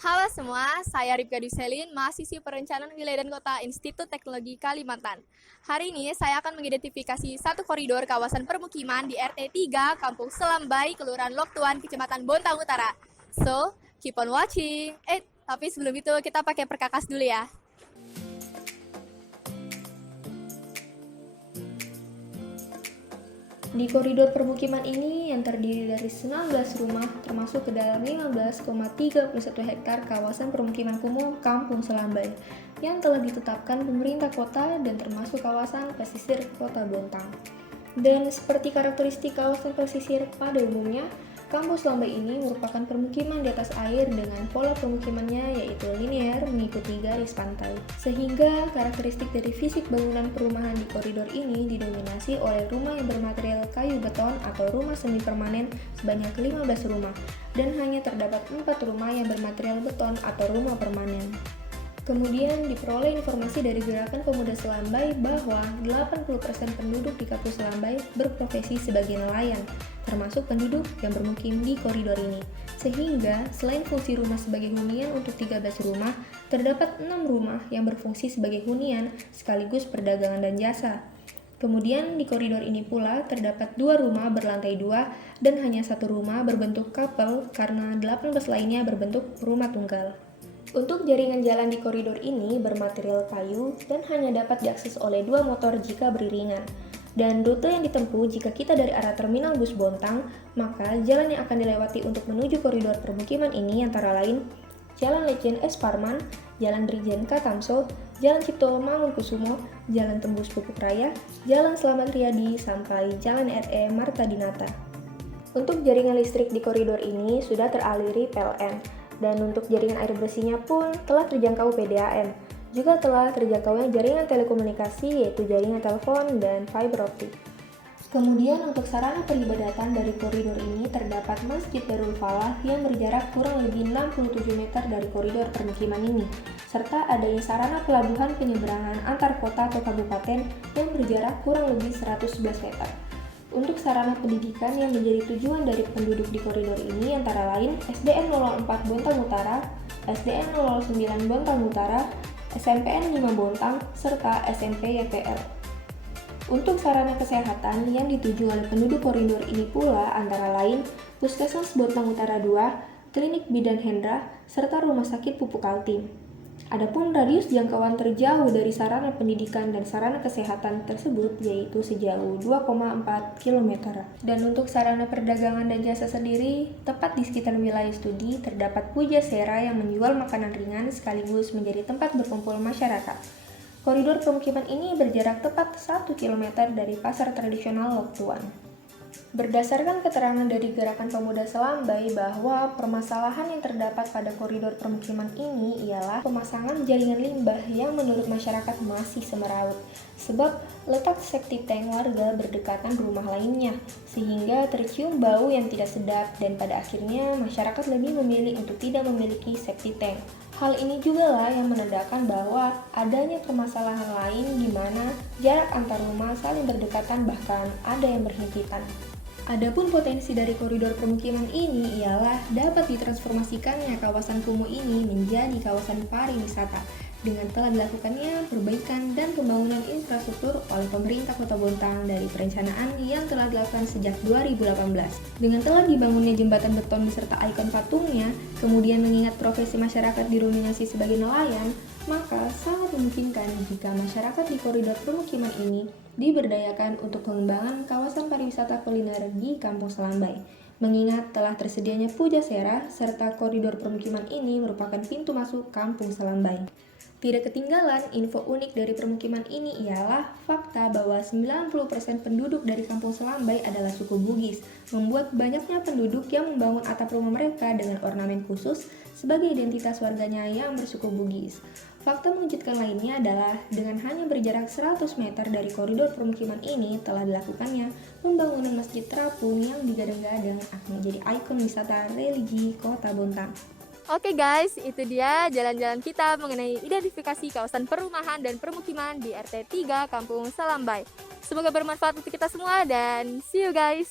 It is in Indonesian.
Halo semua, saya Ripka Duselin, mahasiswi Perencanaan Wilayah dan Kota Institut Teknologi Kalimantan. Hari ini saya akan mengidentifikasi satu koridor kawasan permukiman di RT 3 Kampung Selambai, Kelurahan Loktuan, Kecamatan Bontang Utara. So, keep on watching. Tapi sebelum itu kita pakai perkakas dulu ya. Di koridor permukiman ini yang terdiri dari 19 rumah termasuk ke dalam 15,31 hektar kawasan permukiman kumuh Kampung Selambai yang telah ditetapkan pemerintah kota dan termasuk kawasan pesisir Kota Bontang. Dan seperti karakteristik kawasan pesisir pada umumnya, Kampung Selambai ini merupakan permukiman di atas air dengan pola permukimannya yaitu linear mengikuti garis pantai. Sehingga karakteristik dari fisik bangunan perumahan di koridor ini didominasi oleh rumah yang bermaterial kayu beton atau rumah semi permanen sebanyak 15 rumah dan hanya terdapat 4 rumah yang bermaterial beton atau rumah permanen. Kemudian diperoleh informasi dari Gerakan Pemuda Selambai bahwa 80% penduduk di Kampung Selambai berprofesi sebagai nelayan, termasuk penduduk yang bermukim di koridor ini. Sehingga selain fungsi rumah sebagai hunian untuk 13 rumah, terdapat 6 rumah yang berfungsi sebagai hunian sekaligus perdagangan dan jasa. Kemudian di koridor ini pula terdapat 2 rumah berlantai 2 dan hanya 1 rumah berbentuk couple karena 18 lainnya berbentuk rumah tunggal. Untuk jaringan jalan di koridor ini bermaterial kayu dan hanya dapat diakses oleh 2 motor jika beriringan. Dan rute yang ditempuh jika kita dari arah terminal bus Bontang, maka jalan yang akan dilewati untuk menuju koridor permukiman ini antara lain Jalan Lejen S. Parman, Jalan Brigjen K. Tamso, Jalan Cipto Mangunkusumo, Jalan Tembus Pupuk Raya, Jalan Slamet Riyadi, sampai Jalan RE Marta Dinata. Untuk jaringan listrik di koridor ini sudah teraliri PLN. Dan untuk jaringan air bersihnya pun telah terjangkau PDAM. Juga telah terjangkaunya jaringan telekomunikasi yaitu jaringan telepon dan fiber optik. Kemudian untuk sarana peribadatan dari koridor ini terdapat Masjid Darul Falah yang berjarak kurang lebih 67 meter dari koridor permukiman ini, serta adanya sarana pelabuhan penyeberangan antar kota atau kabupaten yang berjarak kurang lebih 111 meter. Untuk sarana pendidikan yang menjadi tujuan dari penduduk di koridor ini antara lain SDN 04 Bontang Utara, SDN 09 Bontang Utara, SMPN 5 Bontang, serta SMP YPL. Untuk sarana kesehatan yang dituju oleh penduduk koridor ini pula antara lain Puskesmas Bontang Utara 2, Klinik Bidan Hendra, serta Rumah Sakit Pupuk Kaltim. Adapun radius jangkauan terjauh dari sarana pendidikan dan sarana kesehatan tersebut yaitu sejauh 2,4 km. Dan untuk sarana perdagangan dan jasa sendiri, tepat di sekitar wilayah studi terdapat Puja Sera yang menjual makanan ringan sekaligus menjadi tempat berkumpul masyarakat. Koridor permukiman ini berjarak tepat 1 km dari pasar tradisional Loktuan. Berdasarkan keterangan dari Gerakan Pemuda Selambai bahwa permasalahan yang terdapat pada koridor permukiman ini ialah pemasangan jaringan limbah yang menurut masyarakat masih semeraut sebab letak septic tank warga berdekatan rumah lainnya sehingga tercium bau yang tidak sedap dan pada akhirnya masyarakat lebih memilih untuk tidak memiliki septic tank. Hal ini juga lah yang menandakan bahwa adanya permasalahan lain di mana jarak antar rumah saling berdekatan bahkan ada yang berhimpitan. Adapun potensi dari koridor permukiman ini ialah dapat ditransformasikannya kawasan kumuh ini menjadi kawasan pariwisata dengan telah dilakukannya perbaikan dan pembangunan infrastruktur oleh pemerintah Kota Bontang dari perencanaan yang telah dilakukan sejak 2018. Dengan telah dibangunnya jembatan beton beserta ikon patungnya, kemudian mengingat profesi masyarakat didominasi sebagai nelayan, maka sangat memungkinkan jika masyarakat di koridor permukiman ini diberdayakan untuk pengembangan kawasan pariwisata kuliner di Kampung Selambai. Mengingat telah tersedianya Puja Sera serta koridor permukiman ini merupakan pintu masuk Kampung Selambai. Tidak ketinggalan, info unik dari permukiman ini ialah fakta bahwa 90% penduduk dari Kampung Selambai adalah suku Bugis, membuat banyaknya penduduk yang membangun atap rumah mereka dengan ornamen khusus sebagai identitas warganya yang bersuku Bugis. Fakta mengejutkan lainnya adalah dengan hanya berjarak 100 meter dari koridor permukiman ini telah dilakukannya pembangunan masjid terapung yang digadang-gadang akan menjadi ikon wisata religi Kota Bontang. Oke guys, itu dia jalan-jalan kita mengenai identifikasi kawasan perumahan dan permukiman di RT 3 Kampung Selambai. Semoga bermanfaat untuk kita semua dan see you guys!